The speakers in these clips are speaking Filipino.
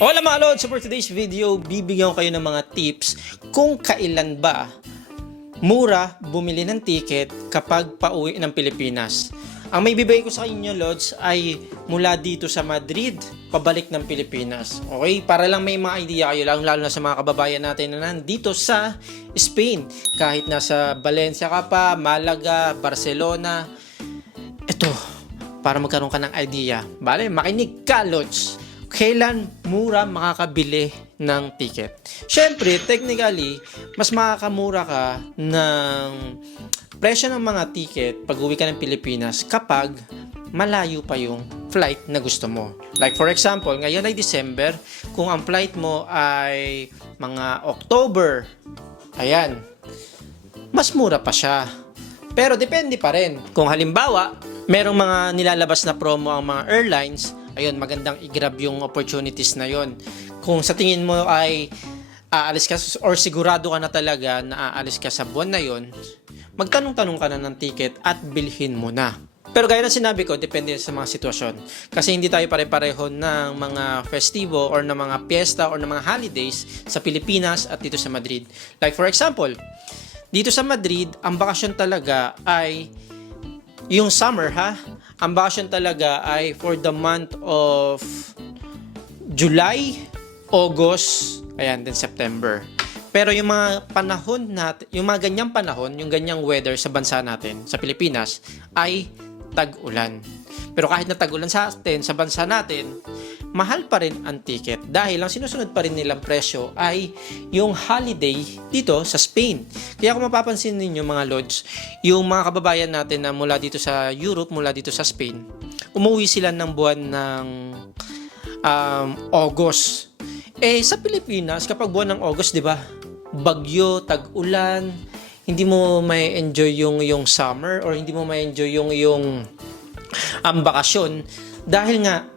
Hola mga Lord! So for today's video, bibigyan ko kayo ng mga tips kung kailan ba mura bumili ng ticket kapag pauwi ng Pilipinas. Ang may bibigay ko sa inyo, Lods, ay mula dito sa Madrid, pabalik ng Pilipinas. Okay? Para lang may mga idea kayo, lalo na sa mga kababayan natin na nandito sa Spain. Kahit nasa Valencia ka pa, Malaga, Barcelona. Ito, para magkaroon ka ng idea. Bale, makinig ka, Lods. Kailan mura makakabili ng ticket? Siyempre, technically, mas makakamura ka ng presyo ng mga ticket pag uwi ka ng Pilipinas kapag malayo pa yung flight na gusto mo. Like for example, ngayon ay December, kung ang flight mo ay mga October, ayan, mas mura pa siya. Pero depende pa rin. Kung halimbawa, merong mga nilalabas na promo ang mga airlines, ayun, magandang i-grab yung opportunities na yon. Kung sa tingin mo ay aalis ka or sigurado ka na talaga na aalis ka sa buwan na yon, magtanong-tanong ka na ng ticket at bilhin mo na. Pero gaya ng sinabi ko, depende sa mga sitwasyon. Kasi hindi tayo pare-pareho ng mga festivo or ng mga piyesta or ng mga holidays sa Pilipinas at dito sa Madrid. Like for example, dito sa Madrid, ang bakasyon talaga ay yung summer, ha? Ang bakasyon talaga ay for the month of July, August, ayan, then September. Pero yung mga panahon natin, yung mga ganyang panahon, yung ganyang weather sa bansa natin, sa Pilipinas, ay tag-ulan. Pero kahit na tag-ulan sa atin, sa bansa natin, mahal pa rin ang ticket dahil ang sinusunod pa rin nilang presyo ay yung holiday dito sa Spain. Kaya kung mapapansin ninyo mga Lods, yung mga kababayan natin na mula dito sa Europe, mula dito sa Spain, umuwi sila ng buwan ng August. Sa Pilipinas, kapag buwan ng August, di ba? Bagyo, tag-ulan, hindi mo may enjoy yung summer or hindi mo may enjoy yung bakasyon dahil nga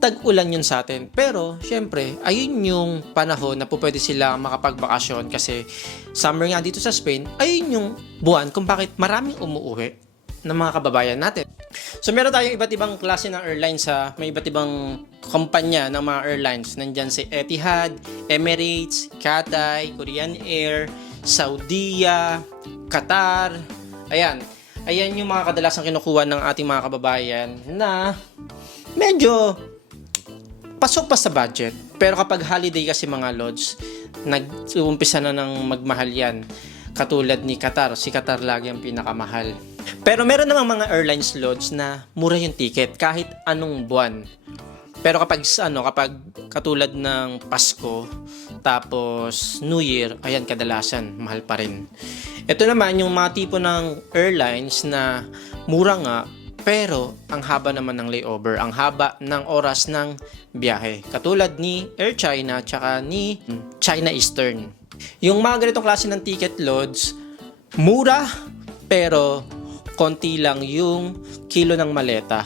tag-ulan yun sa atin. Pero, syempre, ayun yung panahon na po pwede sila makapagbakasyon kasi summer nga dito sa Spain, ayun yung buwan kung bakit maraming umuuwi ng mga kababayan natin. So, meron tayong iba't ibang klase ng airlines ha. May iba't ibang kumpanya ng mga airlines. Nandyan si Etihad, Emirates, Cathay, Korean Air, Saudia, Qatar. Ayan. Ayan yung mga kadalasang kinukuha ng ating mga kababayan na medyo pasok pa sa budget. Pero kapag holiday kasi mga Lods, nag-uumpisa na ng magmahal yan. Katulad ni Qatar. Si Qatar lagi ang pinakamahal. Pero meron namang mga airlines Lods na mura yung ticket kahit anong buwan. Pero kapag katulad ng Pasko, tapos New Year, ayan, kadalasan mahal pa rin. Ito naman yung mga tipo ng airlines na mura nga, pero ang haba naman ng layover, ang haba ng oras ng biyahe. Katulad ni Air China tsaka ni China Eastern. Yung mga ganitong klase ng ticket Lods, mura pero konti lang yung kilo ng maleta.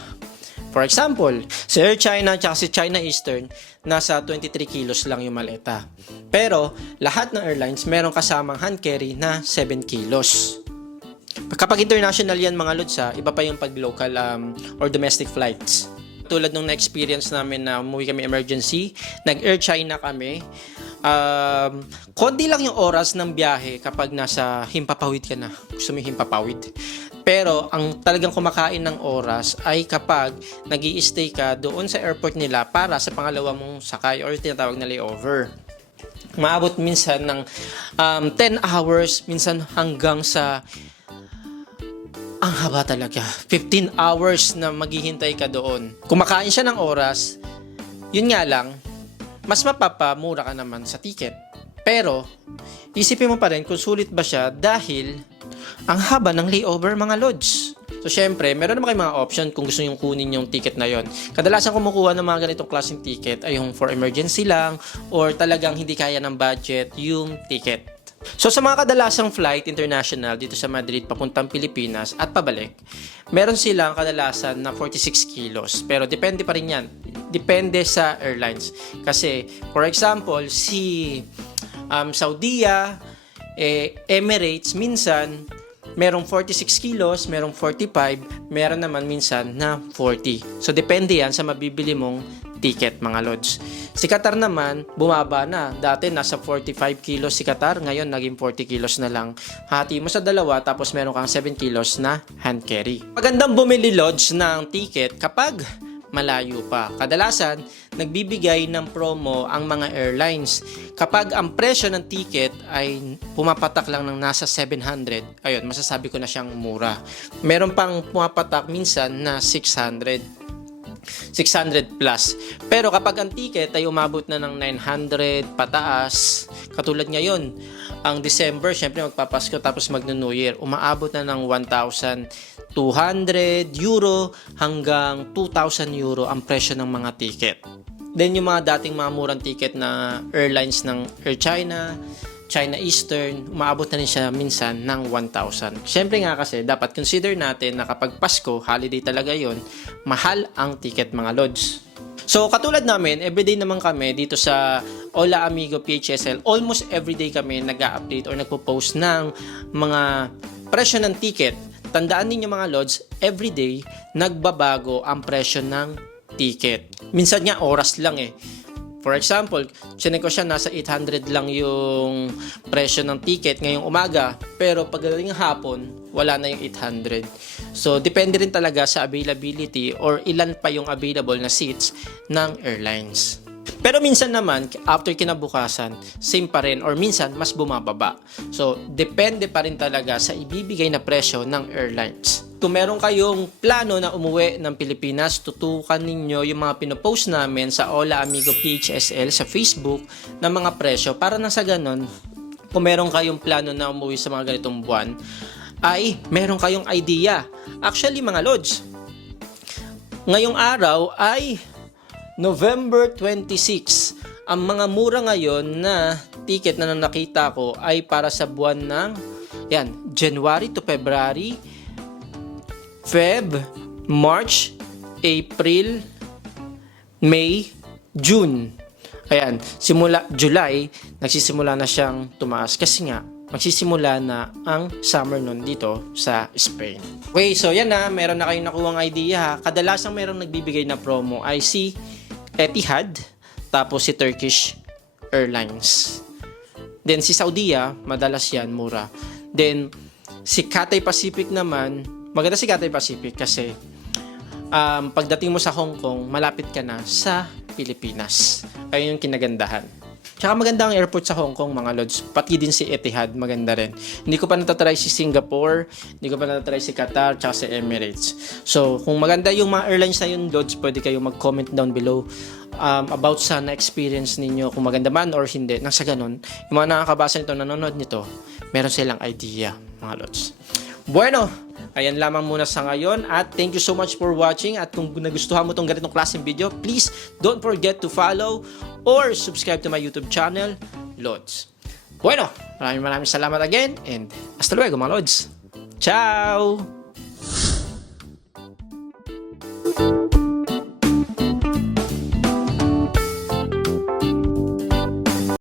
For example, si Air China tsaka si China Eastern, nasa 23 kilos lang yung maleta. Pero lahat ng airlines meron kasamang hand carry na 7 kilos. Kapag international yan mga Lods, iba pa yung pag local or domestic flights. Tulad nung na-experience namin na umuwi kami emergency, nag-Air China kami. Konti lang yung oras ng biyahe kapag nasa himpapawid ka na. Gusto mo himpapawid. Pero ang talagang kumakain ng oras ay kapag nag-i-stay ka doon sa airport nila para sa pangalawa mong sakay or tinatawag na layover. Maabot minsan ng 10 hours, minsan hanggang sa ang haba talaga. 15 hours na maghihintay ka doon. Kumakain siya ng oras, yun nga lang, mas mapapamura ka naman sa ticket. Pero, isipin mo pa rin kung sulit ba siya dahil ang haba ng layover mga Lods. So, syempre, meron naman kayong mga option kung gusto nyo kunin yung ticket na yon. Kadalasan kumukuha ng mga ganitong klaseng ticket ay yung for emergency lang or talagang hindi kaya ng budget yung ticket. So sa mga kadalasang flight international dito sa Madrid papuntang Pilipinas at pabalik, meron silang kadalasan na 46 kilos. Pero depende pa rin yan. Depende sa airlines. Kasi for example, si Saudia, Emirates, minsan merong 46 kilos, merong 45, meron naman minsan na 40. So depende yan sa mabibili mong ticket mga lods. Si Qatar naman, bumaba na. Dati nasa 45 kilos si Qatar, ngayon naging 40 kilos na lang. Hati mo sa dalawa, tapos meron kang 7 kilos na hand carry. Magandang bumili lods ng ticket kapag malayo pa. Kadalasan, nagbibigay ng promo ang mga airlines. Kapag ang presyo ng ticket ay pumapatak lang ng nasa 700, ayun, masasabi ko na siyang mura. Meron pang pumapatak minsan na 600 plus. Pero kapag ang ticket ay umabot na ng 900 pataas, katulad ngayon, ang December, syempre magpapasko tapos magno-New Year, umaabot na ng 1,200 euro hanggang 2,000 euro ang presyo ng mga ticket. Then yung mga dating mga murang ticket na airlines ng Air China, China Eastern, umaabot na rin siya minsan ng 1,000. Siyempre nga kasi, dapat consider natin na kapag Pasko, holiday talaga yon, mahal ang ticket mga lods. So, katulad namin, everyday naman kami dito sa Hola Amigo PHSL, almost everyday kami nag-a-update or nagpo-post ng mga presyo ng ticket. Tandaan ninyo mga lods, everyday nagbabago ang presyo ng ticket. Minsan nga oras lang eh. For example, chinek ko siya, nasa 800 lang yung presyo ng ticket ngayong umaga, pero pagdating ng hapon, wala na yung 800. So, depende rin talaga sa availability or ilan pa yung available na seats ng airlines. Pero minsan naman, after kinabukasan, same pa rin or minsan mas bumababa. So, depende pa rin talaga sa ibibigay na presyo ng airlines. Kung meron kayong plano na umuwi ng Pilipinas, tutukan ninyo yung mga pinopost namin sa Hola Amigo PHSL sa Facebook ng mga presyo para na sa ganon, kung meron kayong plano na umuwi sa mga ganitong buwan, ay meron kayong idea. Actually mga lods, ngayong araw ay November 26. Ang mga mura ngayon na ticket na nakita ko ay para sa buwan ng January to February, Feb, March, April, May, June. Ayan, simula July, nagsisimula na siyang tumaas kasi nga, magsisimula na ang summer nun dito sa Spain. Okay, so yan na, meron na kayong nakuhang idea ha. Kadalasang meron nagbibigay na promo ay si Etihad, tapos si Turkish Airlines. Then si Saudia, madalas yan, mura. Then si Cathay Pacific naman, maganda si Cathay Pacific kasi pagdating mo sa Hong Kong, malapit ka na sa Pilipinas. Ayun yung kinagandahan. Tsaka maganda ang airport sa Hong Kong mga lods. Pati din si Etihad, maganda rin. Hindi ko pa natatry si Singapore, hindi ko pa natatry si Qatar, tsaka si Emirates. So, kung maganda yung mga airlines na yun, lods, pwede kayo mag-comment down below about sa na-experience ninyo, kung maganda man or hindi. Nang sa ganun, yung mga nakakabasa nito, nanonood nito, meron silang idea, mga lods. Bueno, ayan lamang muna sa ngayon at thank you so much for watching at kung nagustuhan mo itong ganitong klaseng video, please don't forget to follow or subscribe to my YouTube channel, Lods. Bueno, maraming salamat again and hasta luego mga Lods. Ciao!